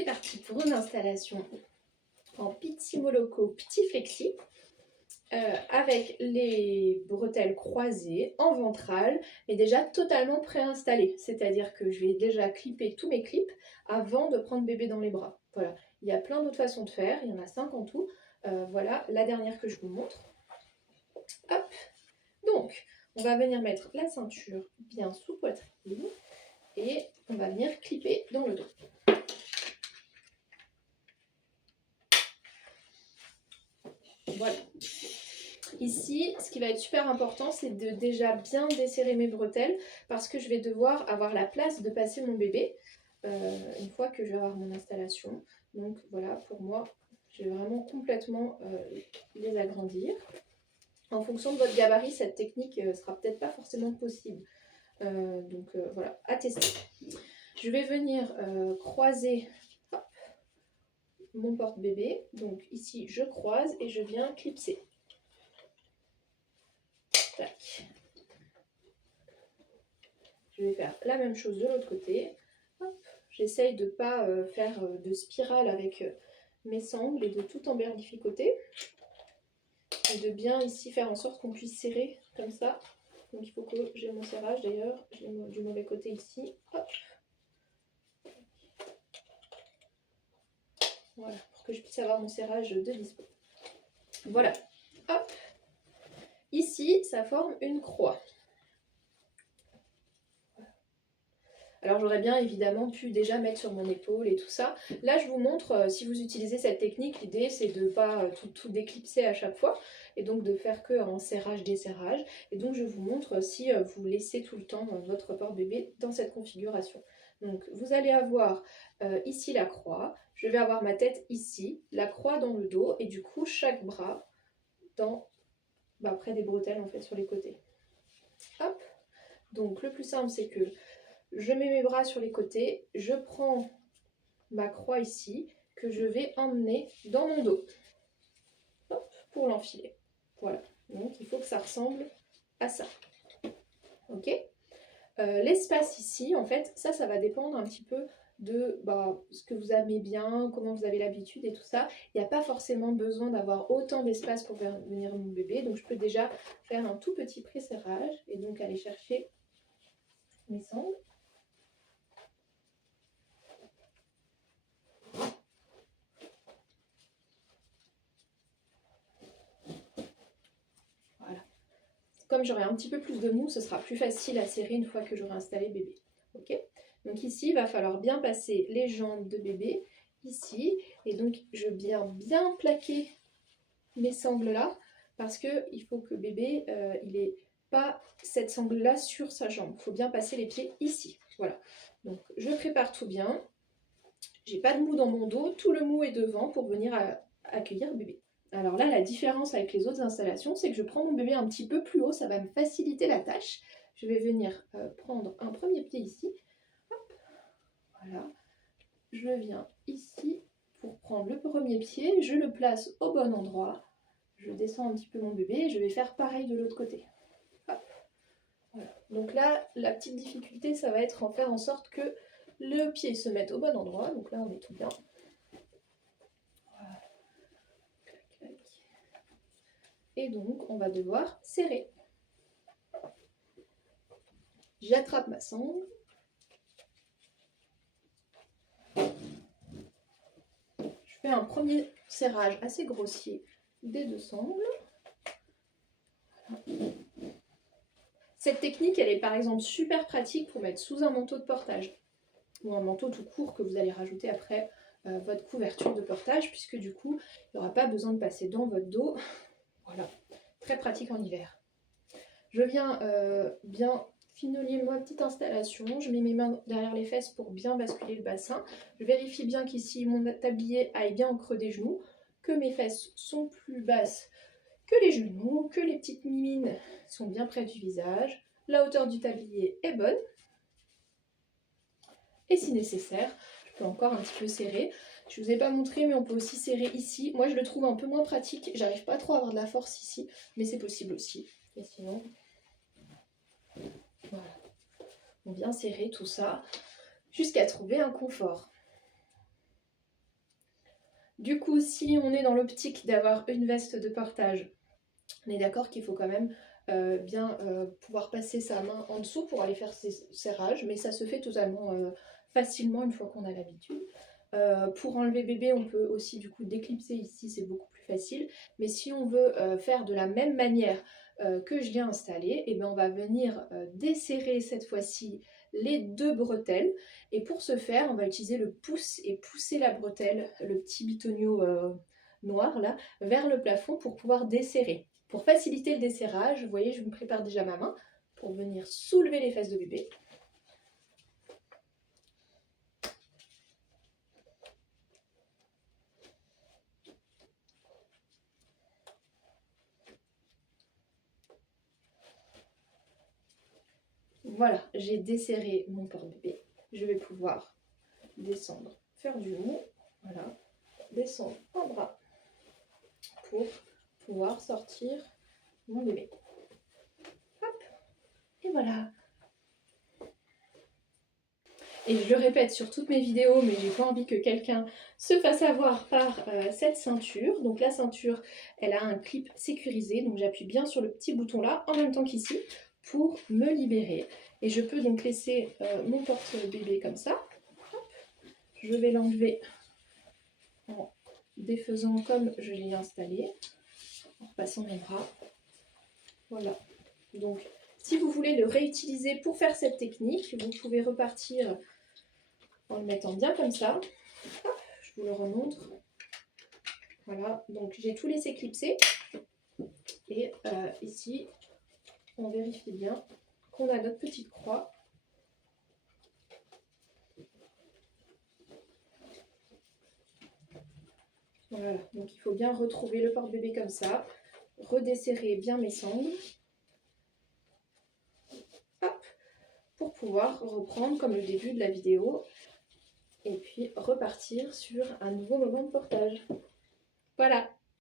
c'est parti pour une installation en Pizzimoloco Petit Flexi avec les bretelles croisées en ventrale, mais déjà totalement préinstallées. C'est-à-dire que je vais déjà clipper tous mes clips avant de prendre bébé dans les bras. Voilà, il y a plein d'autres façons de faire, il y en a 5 en tout. Voilà la dernière que je vous montre. Hop, donc on va venir mettre la ceinture bien sous poitrine et on va venir clipper dans le dos. Voilà. Ici, ce qui va être super important, c'est de déjà bien desserrer mes bretelles parce que je vais devoir avoir la place de passer mon bébé une fois que je vais avoir mon installation. Donc voilà, pour moi, je vais vraiment complètement les agrandir. En fonction de votre gabarit, cette technique sera peut-être pas forcément possible. Donc voilà, à tester. Je vais venir croiser mon porte-bébé. Donc ici, je croise et je viens clipser. Tac. Je vais faire la même chose de l'autre côté. J'essaye de ne pas faire de spirale avec mes sangles et de tout emberlificoter. Et de bien ici faire en sorte qu'on puisse serrer comme ça. Donc il faut que j'ai mon serrage d'ailleurs. Je l'ai du mauvais côté ici. Hop. Voilà, pour que je puisse avoir mon serrage de dispo. Voilà. Hop. Ici, ça forme une croix. Alors j'aurais bien évidemment pu déjà mettre sur mon épaule et tout ça. Là je vous montre, si vous utilisez cette technique, l'idée c'est de ne pas tout déclipser à chaque fois et donc de faire que en serrage-desserrage. Et donc je vous montre si vous laissez tout le temps votre porte-bébé dans cette configuration. Donc vous allez avoir ici la croix, je vais avoir ma tête ici, la croix dans le dos et du coup chaque bras dans, près des bretelles en fait sur les côtés. Hop. Donc le plus simple c'est que je mets mes bras sur les côtés, je prends ma croix ici, que je vais emmener dans mon dos. Hop, pour l'enfiler. Voilà, donc il faut que ça ressemble à ça. Ok. L'espace ici, en fait, ça va dépendre un petit peu de ce que vous aimez bien, comment vous avez l'habitude et tout ça. Il n'y a pas forcément besoin d'avoir autant d'espace pour faire venir mon bébé, donc je peux déjà faire un tout petit pré-serrage et donc aller chercher mes sangles. Comme j'aurai un petit peu plus de mou, ce sera plus facile à serrer une fois que j'aurai installé bébé. Ok. Donc ici, il va falloir bien passer les jambes de bébé, ici. Et donc, je viens bien plaquer mes sangles là, parce qu'il faut que bébé, il n'ait pas cette sangle-là sur sa jambe. Il faut bien passer les pieds ici. Voilà. Donc, je prépare tout bien. J'ai pas de mou dans mon dos. Tout le mou est devant pour venir accueillir bébé. Alors là, la différence avec les autres installations, c'est que je prends mon bébé un petit peu plus haut, ça va me faciliter la tâche. Je vais venir prendre un premier pied ici. Hop, voilà. Je viens ici pour prendre le premier pied, je le place au bon endroit. Je descends un petit peu mon bébé et je vais faire pareil de l'autre côté. Hop. Voilà. Donc là, la petite difficulté, ça va être en faire en sorte que le pied se mette au bon endroit. Donc là, on est tout bien. Et donc, on va devoir serrer. J'attrape ma sangle. Je fais un premier serrage assez grossier des deux sangles. Voilà. Cette technique, elle est par exemple super pratique pour mettre sous un manteau de portage ou un manteau tout court que vous allez rajouter après votre couverture de portage, puisque du coup, il n'y aura pas besoin de passer dans votre dos. Voilà, très pratique en hiver. Je viens bien finoler ma petite installation. Je mets mes mains derrière les fesses pour bien basculer le bassin. Je vérifie bien qu'ici, mon tablier aille bien au creux des genoux, que mes fesses sont plus basses que les genoux, que les petites mimines sont bien près du visage. La hauteur du tablier est bonne. Et si nécessaire, je peux encore un petit peu serrer. Je ne vous ai pas montré, mais on peut aussi serrer ici. Moi, je le trouve un peu moins pratique. J'arrive pas trop à avoir de la force ici, mais c'est possible aussi. Et sinon, voilà. On vient serrer tout ça jusqu'à trouver un confort. Du coup, si on est dans l'optique d'avoir une veste de portage, on est d'accord qu'il faut quand même bien pouvoir passer sa main en dessous pour aller faire ses serrages, mais ça se fait totalement facilement une fois qu'on a l'habitude. Pour enlever bébé, on peut aussi du coup déclipser ici, c'est beaucoup plus facile. Mais si on veut faire de la même manière que je l'ai installé, et ben on va venir desserrer cette fois-ci les deux bretelles. Et pour ce faire, on va utiliser le pouce et pousser la bretelle, le petit bitonio noir là, vers le plafond pour pouvoir desserrer. Pour faciliter le desserrage, vous voyez, je me prépare déjà ma main pour venir soulever les fesses de bébé. Voilà, j'ai desserré mon porte-bébé. Je vais pouvoir descendre, faire du mou, voilà, descendre en bras pour pouvoir sortir mon bébé. Hop, et voilà. Et je le répète sur toutes mes vidéos, mais j'ai pas envie que quelqu'un se fasse avoir par cette ceinture. Donc la ceinture, elle a un clip sécurisé, donc j'appuie bien sur le petit bouton là, en même temps qu'ici, pour me libérer. Et je peux donc laisser mon porte-bébé comme ça. Hop. Je vais l'enlever en défaisant comme je l'ai installé, en repassant mes bras. Voilà. Donc si vous voulez le réutiliser pour faire cette technique, vous pouvez repartir en le mettant bien comme ça. Hop, je vous le remontre. Voilà, donc j'ai tout laissé clipser. Et ici, on vérifie bien qu'on a notre petite croix. Voilà, donc il faut bien retrouver le porte-bébé comme ça. Redesserrer bien mes sangles. Hop, pour pouvoir reprendre comme le début de la vidéo. Et puis repartir sur un nouveau moment de portage. Voilà.